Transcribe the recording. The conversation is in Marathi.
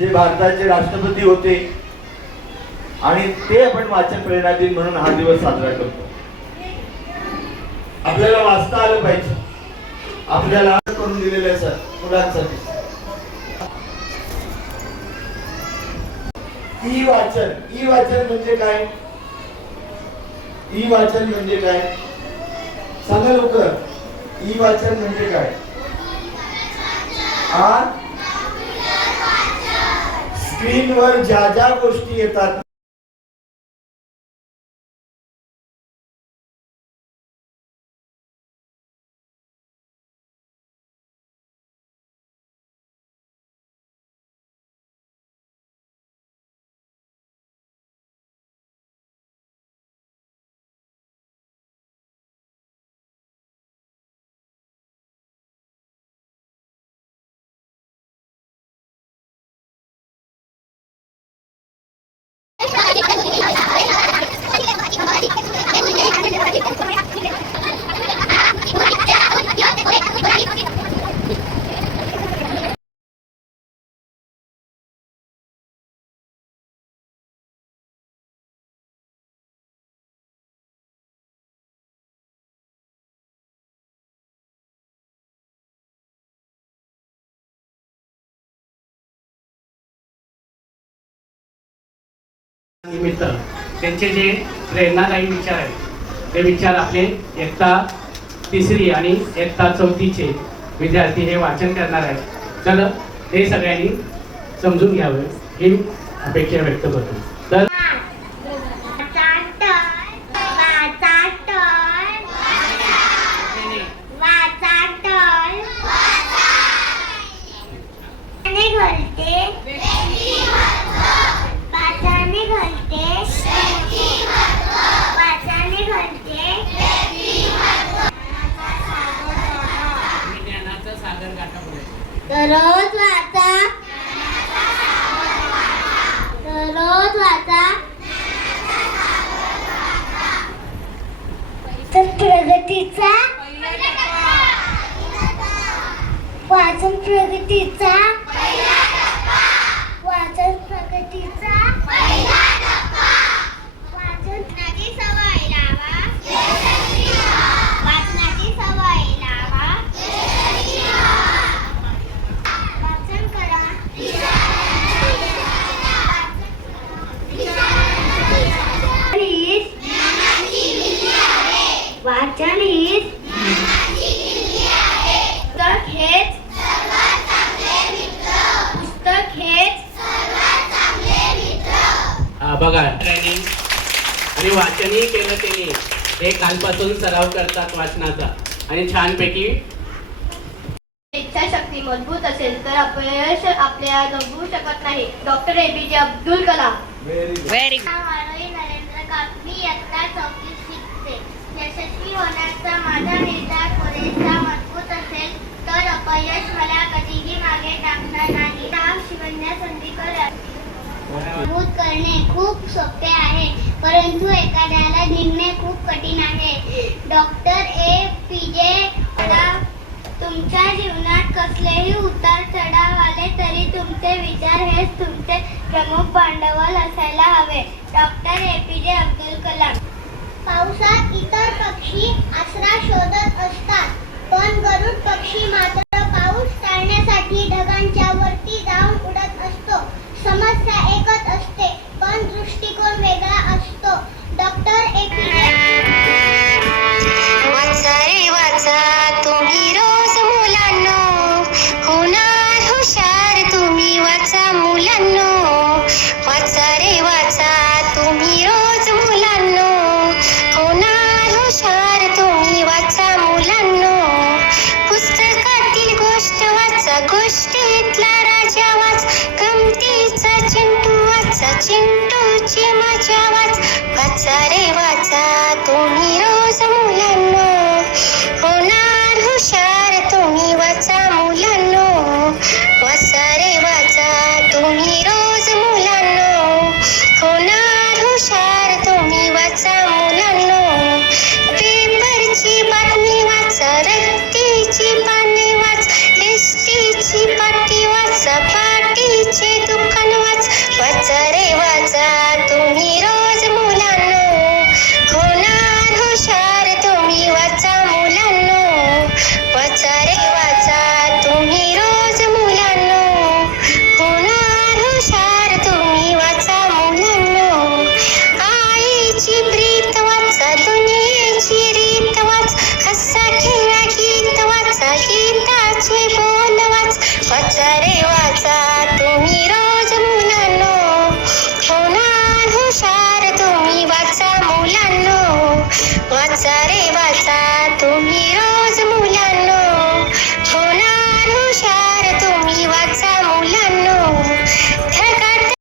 जे भारताचे राष्ट्रपती होते आणि ते आपण वाचन प्रेरणा दिन म्हणून हा दिवस साजरा करतो. आपल्याला वाचता आलं पाहिजे. आपल्याला करून दिलेले सर मुलांसाठी ई वाचन. ई वाचन म्हणजे काय? ई वाचन म्हणजे काय सांगा लवकर. ई वाचन म्हणजे काय? स्क्रीनवर ज्या ज्या गोष्टी येतात निमित्त त्यांचे जे प्रेरणादायी विचार आहेत ते विचार आपले इयत्ता 3री आणि इयत्ता 4थीचे विद्यार्थी हे वाचन करणार आहेत. तर हे सगळ्यांनी समजून घ्यावे ही अपेक्षा व्यक्त करतो. तर दररोज वाचा, दररोज वाचा. तर प्रगतीचा वाचन, प्रगतीचा वाचन, प्रगतीचा वाचनाची सवय लावा, वाचनाची सवय लावा. वाचन ही पुस्तक हेच पुस्तक हेच बघा आणि वाचनही केलं त्यांनी. हे कालपासून सराव करतात वाचनाचा आणि छानपैकी. इच्छाशक्ती मजबूत असेल तर अपयश आपल्याला जगू शकत नाही. Doctor APJ Abdul Kalam. Very Narendra काक. मी इयत्ता 4थीत शिकते. यशस्वी होण्याचा माझा निर्धार पुरेसा मजबूत असेल तर अपयश मला कधीही मागे टाकणार नाही. नाव शिवण्या संधीकर. मजबूत करणे खूप सोपे आहे परंतु एखाद्याला जिंकणे खूप कठीण आहे. Doctor APJ. तुमच्या जीवनात कसलेही उतार चढाव आले तरी तुमचे विचार हेच तुमचे प्रमुख भांडवल असायला हवे. Doctor APJ Abdul Kalam. पावसात इतर पक्षी आसरा शोधत असतात पण गरुड पक्षी मात्र पाऊस टाळण्यासाठी ढगांच्या वरती जाऊन उडत असतो. समस्या एकच असते पण दृष्टिकोन वेगळा असतो. Doctor APJ. वाचा रे वाचा तुम्ही रोज मुलांनो, होणार हुशार तुम्ही वाचा मुलांनो. वाचा रे वाचा तुम्ही रोज मुलांनो, होणार हुशार तुम्ही वाचा मुलांनो. पुस्तकातील गोष्ट वाचा, गोष्टीतला राजा वाच, गमतीचा चिंटू वाचा, चिंटूची मजा वाच. वाचा रे